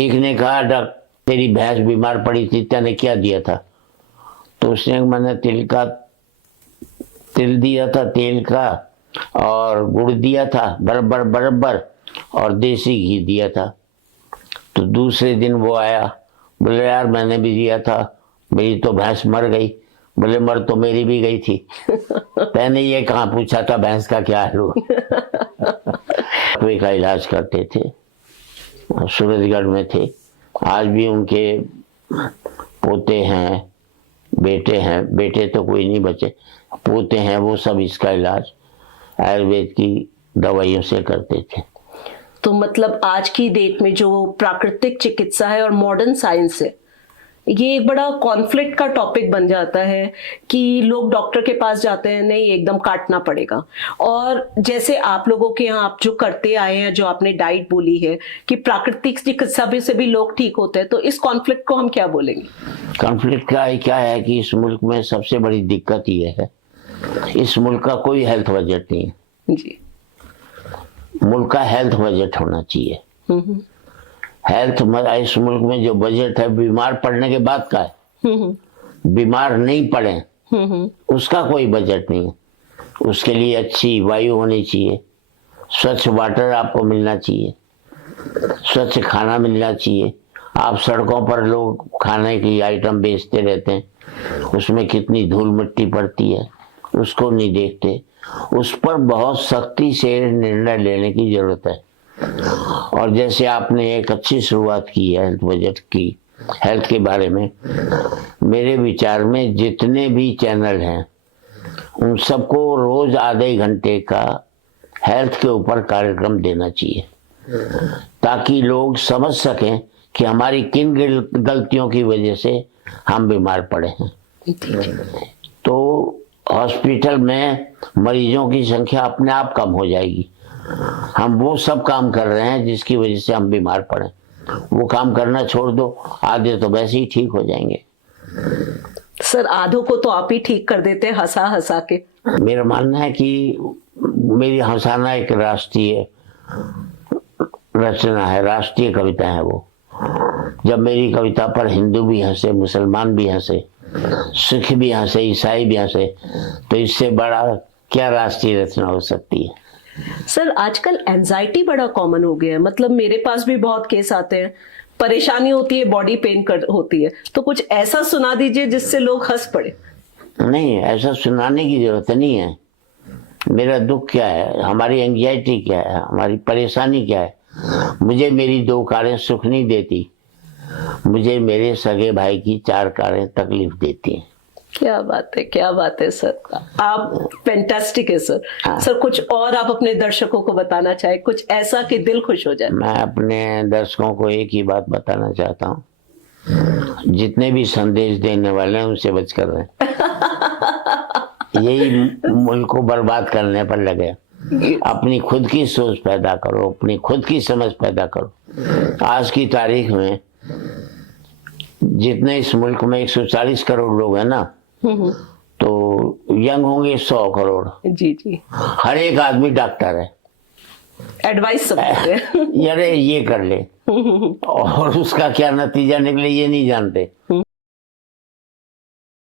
एक ने कहा डॉक्टर तेरी भैंस बीमार पड़ी थी, तेने क्या दिया था? तो उसने मैंने तिल दिया था, तेल का, और गुड़ दिया था बराबर बराबर, और देसी घी दिया था। तो दूसरे दिन वो आया, बोले यार मैंने भी दिया था, मेरी तो भैंस मर गई। बोले मर तो मेरी भी गई थी। मैंने ये कहाँ पूछा था भैंस का क्या हाल हुआ। वे का इलाज करते थे, सूरजगढ़ में थे। आज भी उनके पोते हैं, बेटे हैं, बेटे तो कोई नहीं बचे, पोते हैं, वो सब इसका इलाज आयुर्वेद की दवाइयों से करते थे। तो मतलब आज की डेट में जो प्राकृतिक चिकित्सा है और मॉडर्न साइंस है, ये एक बड़ा कॉन्फ्लिक्ट का टॉपिक बन जाता है कि लोग डॉक्टर के पास जाते हैं, नहीं एकदम काटना पड़ेगा। और जैसे आप लोगों के यहाँ आप जो करते आए हैं, जो आपने डाइट बोली है कि प्राकृतिक चिकित्सा से भी लोग ठीक होते हैं, तो इस कॉन्फ्लिक्ट को हम क्या बोलेंगे? कॉन्फ्लिक्ट का क्या है कि इस मुल्क में सबसे बड़ी दिक्कत ये है, इस मुल्क का कोई हेल्थ बजट नहीं है जी। मुल्क का हेल्थ बजट होना चाहिए। हेल्थ इस मुल्क में जो बजट है बीमार पड़ने के बाद का है, बीमार नहीं पड़े उसका कोई बजट नहीं है। उसके लिए अच्छी वायु होनी चाहिए, स्वच्छ वाटर आपको मिलना चाहिए, स्वच्छ खाना मिलना चाहिए। आप सड़कों पर लोग खाने की आइटम बेचते रहते हैं, उसमें कितनी धूल मिट्टी पड़ती है उसको नहीं देखते। उस पर बहुत सख्ती से निर्णय लेने की जरूरत है। और जैसे आपने एक अच्छी शुरुआत की है हेल्थ बजट की, हेल्थ के बारे में, मेरे विचार में जितने भी चैनल हैं उन सबको रोज आधे घंटे का हेल्थ के ऊपर कार्यक्रम देना चाहिए, ताकि लोग समझ सकें कि हमारी किन गलतियों की वजह से हम बीमार पड़े हैं। तो हॉस्पिटल में मरीजों की संख्या अपने आप कम हो जाएगी। हम वो सब काम कर रहे हैं जिसकी वजह से हम बीमार पड़े, वो काम करना छोड़ दो, आधे तो वैसे ही ठीक हो जाएंगे। सर आधों को तो आप ही ठीक कर देते हैं हंसा हंसा के। मेरा मानना है कि मेरी हंसाना एक राष्ट्रीय रचना है, राष्ट्रीय कविता है वो। जब मेरी कविता पर हिंदू भी हंसे, मुसलमान भी हंसे, सिख भी हंसे, ईसाई भी हंसे, तो इससे बड़ा क्या राष्ट्रीय रचना हो सकती है। सर आजकल एंजाइटी बड़ा कॉमन हो गया है, मतलब मेरे पास भी बहुत केस आते हैं, परेशानी होती है, बॉडी पेन होती है, तो कुछ ऐसा सुना दीजिए जिससे लोग हंस पड़े। नहीं, ऐसा सुनाने की जरूरत नहीं है। मेरा दुख क्या है, हमारी एंजाइटी क्या है, हमारी परेशानी क्या है। मुझे मेरी 2 कारें सुख नहीं देती, मुझे मेरे सगे भाई की 4 कारें तकलीफ देती हैं। क्या बात है सर, आप फैंटास्टिक है सर। हाँ। सर कुछ और आप अपने दर्शकों को बताना चाहे, कुछ ऐसा कि दिल खुश हो जाए? मैं अपने दर्शकों को एक ही बात बताना चाहता हूँ, जितने भी संदेश देने वाले हैं उनसे बचकर रहें। यही मुल्क को बर्बाद करने पर लगे। अपनी खुद की सोच पैदा करो, अपनी खुद की समझ पैदा करो। आज की तारीख में जितने इस मुल्क में 140 करोड़ लोग हैं ना, तो यंग होंगे 100 करोड़। जी। हर एक आदमी डॉक्टर है, एडवाइस सब देते हैं। यारे ये कर ले, और उसका क्या नतीजा निकले ये नहीं जानते।